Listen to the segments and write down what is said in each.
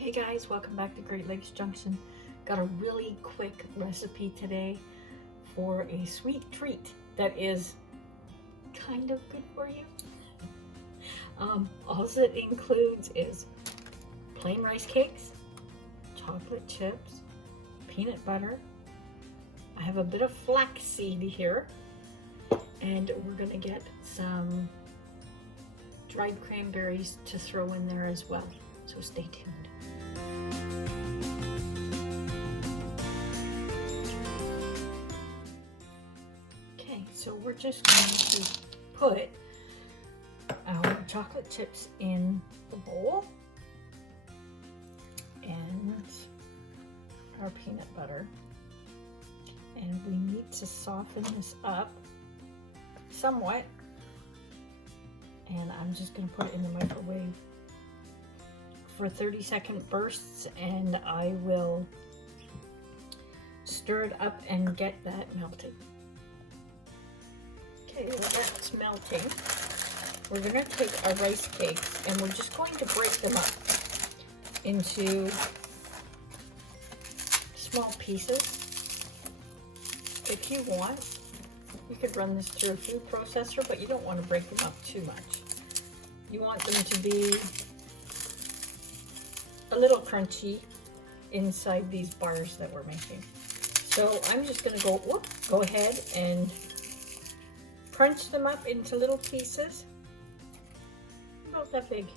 Hey guys, welcome back to Great Lakes Junction. Got a really quick recipe today for a sweet treat that is kind of good for you. All it includes is plain rice cakes, chocolate chips, peanut butter. I have a bit of flaxseed here, and we're gonna get some dried cranberries to throw in there as well. So stay tuned. Okay, so we're just going to put our chocolate chips in the bowl and our peanut butter. And we need to soften this up somewhat. And I'm just going to put it in the microwave for 30-second bursts, and I will stir it up and get that melted. Okay, well, that's melting. We're going to take our rice cakes and we're just going to break them up into small pieces. If you want, you could run this through a food processor, but you don't want to break them up too much. You want them to be a little crunchy inside these bars that we're making. So I'm just going to go ahead and crunch them up into little pieces, about that big.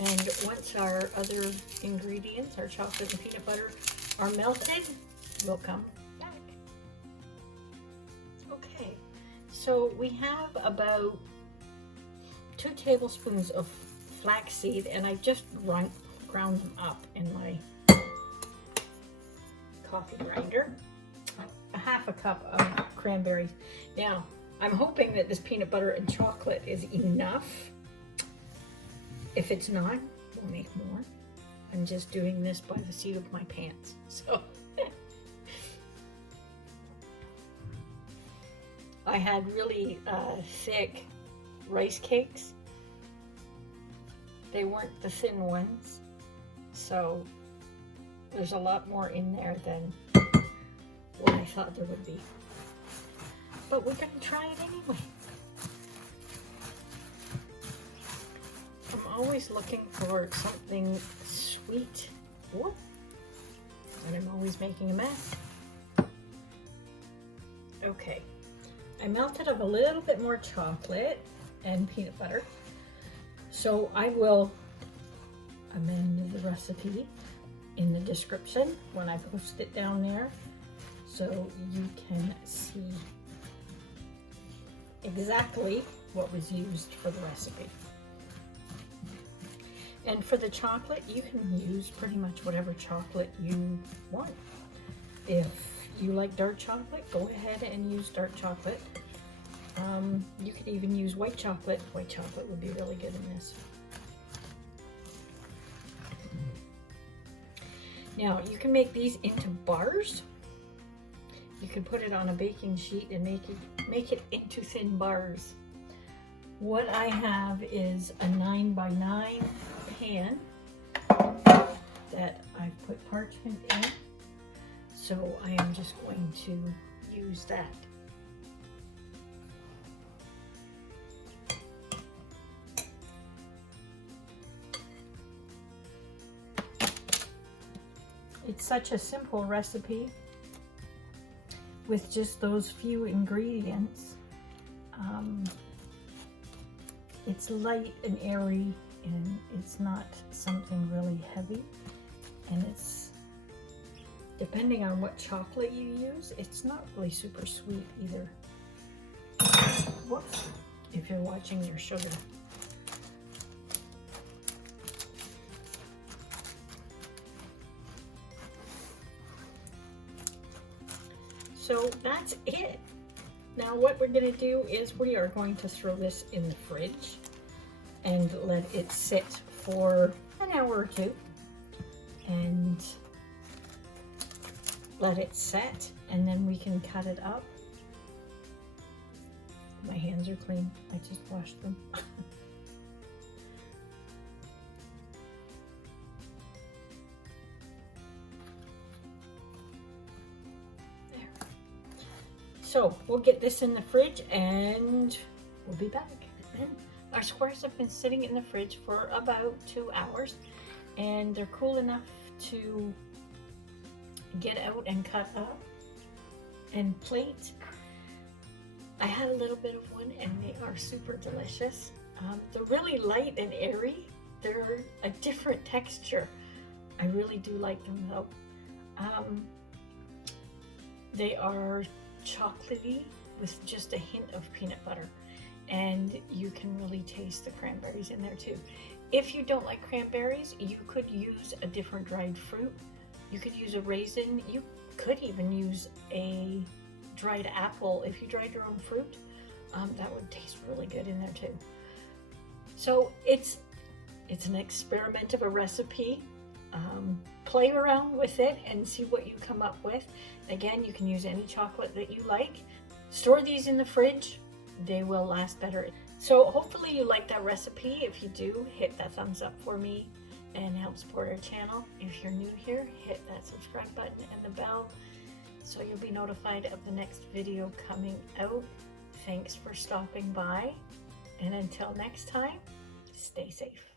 And once our other ingredients, our chocolate and peanut butter, are melted, we'll come back. Okay, so we have about 2 tablespoons of flaxseed, and I just ground them up in my coffee grinder. A half a cup of cranberries. Now, I'm hoping that this peanut butter and chocolate is enough. If it's not, we'll make more. I'm just doing this by the seat of my pants. So I had really thick rice cakes. They weren't the thin ones, so there's a lot more in there than what I thought there would be. But we're gonna try it anyway. I'm always looking for something sweet. Whoop. And I'm always making a mess. Okay. I melted up a little bit more chocolate and peanut butter. So I will amend the recipe in the description when I post it down there, so you can see exactly what was used for the recipe. And for the chocolate, you can use pretty much whatever chocolate you want. If you like dark chocolate, go ahead and use dark chocolate. You could even use white chocolate. White chocolate would be really good in this. Now, you can make these into bars. You can put it on a baking sheet and make it into thin bars. What I have is a 9x9 pan that I've put parchment in. So I am just going to use that. It's such a simple recipe with just those few ingredients. It's light and airy, and it's not something really heavy, and it's, depending on what chocolate you use, it's not really super sweet either. Whoops, if you're watching your sugar. So that's it. Now what we're going to do is we are going to throw this in the fridge and let it sit for an hour or two and let it set, and then we can cut it up. My hands are clean. I just washed them. So we'll get this in the fridge and we'll be back. Our squares have been sitting in the fridge for about 2 hours, and they're cool enough to get out and cut up and plate. I had a little bit of one and they are super delicious. They're really light and airy. They're a different texture. I really do like them though. They are chocolatey with just a hint of peanut butter, and you can really taste the cranberries in there too. If you don't like cranberries, you could use a different dried fruit. You could use a raisin. You could even use a dried apple. If you dried your own fruit, that would taste really good in there too. So it's an experiment of a recipe. Play around with it and see what you come up with. Again, you can use any chocolate that you like. Store these in the fridge. They will last better. So hopefully you like that recipe. If you do, hit that thumbs up for me and help support our channel. If you're new here, hit that subscribe button and the bell so you'll be notified of the next video coming out. Thanks for stopping by, and until next time, stay safe.